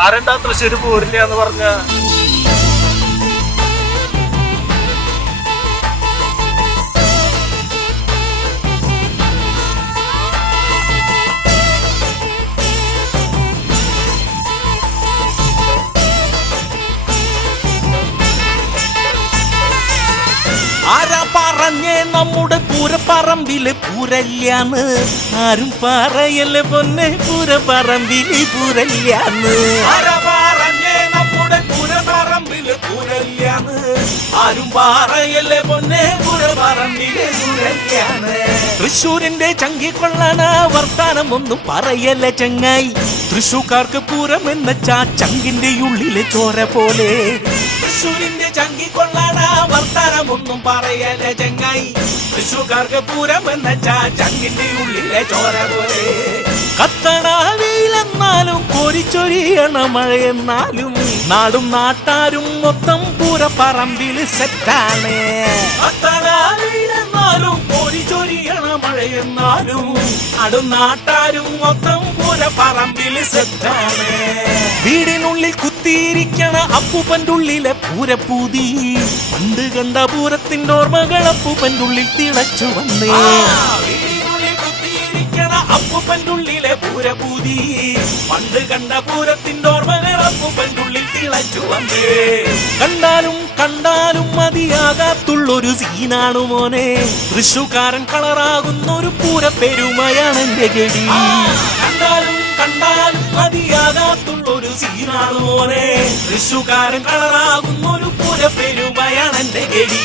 ആരെന്താ തൃശ്ശൂര് പോരില്ല എന്ന് പറഞ്ഞ ആരാ പറഞ്ഞേ നമ്മുടെ പൂരപ്പറമ്പില് പൂരല്ലാന്ന്? ആരും പറയല്ലേ പൊന്നെ പൂരപ്പറമ്പില് പൂരല്ലാന്ന്. ആരാ പറഞ്ഞേ നമ്മുടെ പൂരപ്പറമ്പില് പൂരല്ലാന്ന്? ആരും പറയല്ലേ പൊന്നെ പൂരപ്പറമ്പില് പൂരല്ലാന്ന്. തൃശ്ശൂരിന്റെ ചങ്കിക്കൊള്ളാന വർത്താനം ഒന്നും പറയല്ലേ ചങ്ങായി. തൃശ്ശൂർക്കാർക്ക് പൂരം എന്നുവെച്ചാ ചങ്കിന്റെ ഉള്ളിലെ ചോര പോലെ. തൃശ്ശൂരിന്റെ ചങ്കിക്കൊള്ളാന വർത്താനം ഒന്നും പറയല്ലേ ചങ്ങായി. തൃശ്ശൂർക്കാർക്ക് പൂരം എന്നുവെച്ചാ ചങ്കിന്റെ ഉള്ളിലെ ചോര പോലെ. കത്തണ വെയിലെന്നാലും കോരിച്ചൊരിയണ മഴയെന്നാലും നാടും നാട്ടാരും മൊത്തം പൂരപ്പറമ്പില് സെറ്റാണ്. കത്തണ വെയിലെന്നാലും കോരിച്ചൊരിയണ മഴയെന്നാലും നാടും നാട്ടാരും മൊത്തം പൂരപ്പറമ്പില് സെറ്റാണ്. വീടിനുള്ളിൽ കുത്തിയിരിക്കണ അപ്പൂപ്പൻ്റെ ഉള്ളിലെ പൂരപ്പൂതി. പണ്ട് കണ്ട പൂരത്തിന്റെ ഓർമ്മകൾ അപ്പൂപ്പൻ്റെ ഉള്ളിൽ തിളച്ചു വന്നേ. വീടിനുള്ളിൽ കുത്തിയിരിക്കണ അപ്പൂപ്പൻ്റെ ഉള്ളിലെ പൂരപ്പൂതി. പണ്ട് കണ്ട പൂരത്തിന്റെ ഓർമ്മകൾ അപ്പൂപ്പൻ്റെ ഉള്ളിൽ തിളച്ചു വന്നേ. കണ്ടാലും കണ്ടാലും മതിയാകാത്തുള്ളൊരു സീനാണു മോനെ. തൃശ്ശൂക്കാരൻ കളറാകുന്നൊരു പൂരപ്പെരുമയാണ് എന്റെ ഗടി. കണ്ടാലും കണ്ടാലും മതിയാകാത്തുള്ളൊരു സീനാണു മോനെ. തൃശ്ശൂക്കാരൻ കളറാകുന്നൊരു പൂരപ്പെരുമയാണ് എന്റെ ഗടി.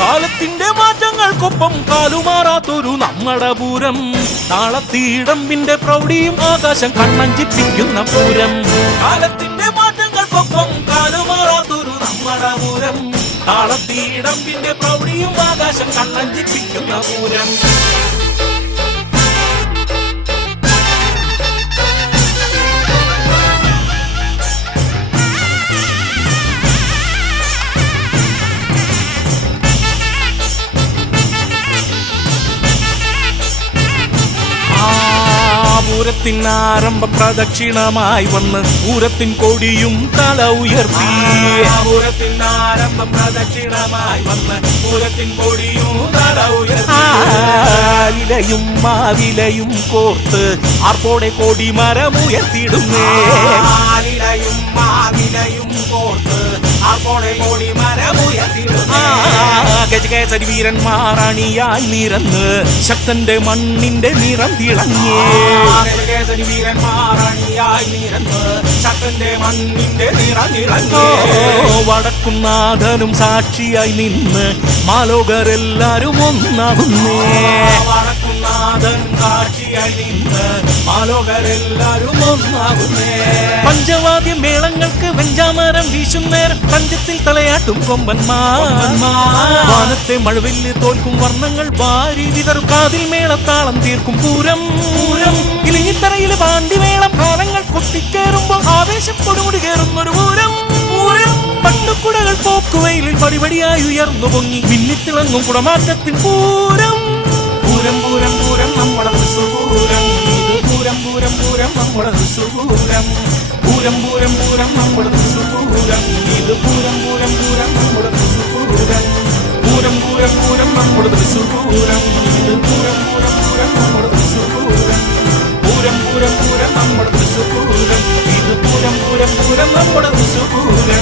കാലത്തിന്റെ മാറ്റങ്ങൾക്കൊപ്പം കാലുമാറാത്തൊരു നമ്മടെ പൂരം. താളത്തീടമ്പിന്റെ പ്രൗഢിയും ആകാശം കണ്ണഞ്ചിപ്പിക്കുന്ന പൂരം. കാലത്തിന്റെ മാറ്റങ്ങൾക്കൊപ്പം കാലുമാറാത്തൊരു നമ്മടെ പൂരം. താളത്തീടമ്പിന്റെ പ്രൗഢിയും ആകാശം കണ്ണഞ്ചിപ്പിക്കുന്ന പൂരം. പൂരത്തിനാരംഭ പ്രദക്ഷിണമായി വന്ന് പൂരത്തിൻ കൊടിയും തല ഉയർത്തി. പൂരത്തിനാരംഭ പ്രദക്ഷിണമായി വന്ന് പൂരത്തിൻ കൊടിയും തല ഉയർത്തി. വിലയും മാവിലയും കോർത്ത് ആർപ്പോടെ കൊടിമരമുയർത്തിടുന്നേ. വിലയും മാവിലയും കോർത്ത് ആർപ്പോടെ കൊടിമരമുയർത്തിടുന്നേ. ഗജകേസരി വീരന്മാരണിയായി നിരന്ന് ശക്തന്റെ മണ്ണിന്റെ നിറം തിളങ്ങി. ഗജകേസരി വീരന്മാരണിയായി നിരന്ന് ശക്തന്റെ മണ്ണിന്റെ നിറം തിളങ്ങി. വടക്കുംനാഥനും സാക്ഷിയായി നിന്ന് മാലോകരെല്ലാരും ഒന്നാകുന്നേ. വടക്കുംനാഥനും സാക്ഷിയായി നിന്ന് മാലോകരെല്ലാരും ഒന്നാകുന്നേ. പഞ്ചവാദ്യ മേളങ്ങൾക്ക് വെഞ്ചാമരം വീശുന്നേരം പഞ്ചത്തിൽ തലയാട്ടും കൊമ്പന്മാർ. വാനത്തെ മഴവില്ല് തോൽക്കും വർണ്ണങ്ങൾ വാരി വിതറും കാതിൽ മേളത്താളം തീർക്കും പൂരം. പൂരം ഇലിഞ്ഞിത്തറയില് പാണ്ടിമേളം കാലങ്ങൾ കൊത്തിക്കേറുമ്പോ ആവേശം കൊടുമുടി കയറുന്നൊരു പൂരം. പൂരം പട്ടുകുടകൾ പോക്കുവയിലിൽ പടിപടിയായി ഉയർന്നു പൊങ്ങി മിന്നിത്തിളങ്ങും കുടമാറ്റത്തിൻ പൂരം. പൂരം പൂരം പൂരം നമ്മുടെ തൃശ്ശൂരം. ഇത് പൂരം പൂരം പൂരം നമ്മുടെ തൃശ്ശൂരം. പൂരം പൂരം പൂരം നമ്മുടെ തൃശ്ശൂരം. ഇത് പൂരം പൂരം പൂരം നമ്മുടെ തൃശ്ശൂരം. പൂരം പൂരം പൂരം നമ്മുടെ തൃശ്ശൂരം. ഇത് പൂരം പൂരം പൂരം നമ്മുടെ തൃശ്ശൂരം. പൂരം പൂരം പൂരം നമ്മുടെ തൃശ്ശൂരം. ഇത് പൂരം പൂരം പൂരം നമ്മുടെ തൃശ്ശൂരം.